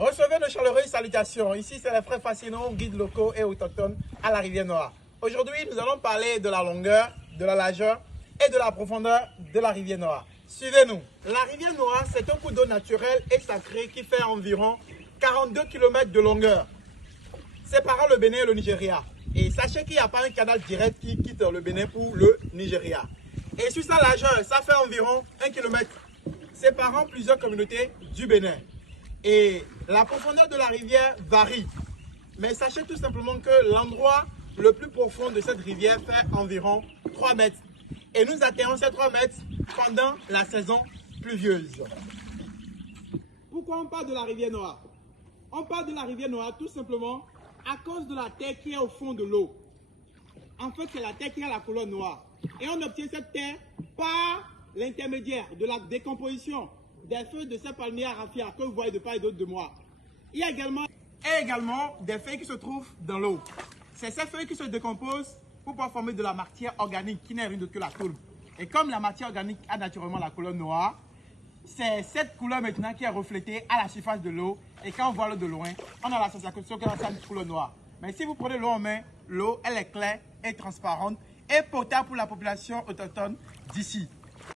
Recevez nos chaleureuses salutations. Ici, c'est les frères Fascinons, guides locaux et autochtones à la rivière Noire. Aujourd'hui, nous allons parler de la longueur, de la largeur et de la profondeur de la rivière Noire. Suivez-nous. La rivière Noire, c'est un cours d'eau naturel et sacré qui fait environ 42 km de longueur, séparant le Bénin et le Nigeria. Et sachez qu'il n'y a pas un canal direct qui quitte le Bénin pour le Nigeria. Et sur sa largeur, ça fait environ 1 km, séparant plusieurs communautés du Bénin. Et la profondeur de la rivière varie. Mais sachez tout simplement que l'endroit le plus profond de cette rivière fait environ 3 mètres. Et nous atteignons ces 3 mètres pendant la saison pluvieuse. Pourquoi on parle de la rivière Noire? On parle de la rivière Noire tout simplement à cause de la terre qui est au fond de l'eau. En fait, c'est la terre qui a la couleur noire. Et on obtient cette terre par l'intermédiaire de la décomposition des feuilles de ces palmiers à raffia que vous voyez de part et d'autre de moi. Il y a également des feuilles qui se trouvent dans l'eau. C'est ces feuilles qui se décomposent pour pouvoir former de la matière organique qui n'est rien d'autre que la tourbe. Et comme la matière organique a naturellement la couleur noire, c'est cette couleur maintenant qui est reflétée à la surface de l'eau. Et quand on voit l'eau de loin, on a la sensation que c'est une couleur noire. Mais si vous prenez l'eau en main, l'eau elle est claire et transparente et potable pour la population autochtone d'ici.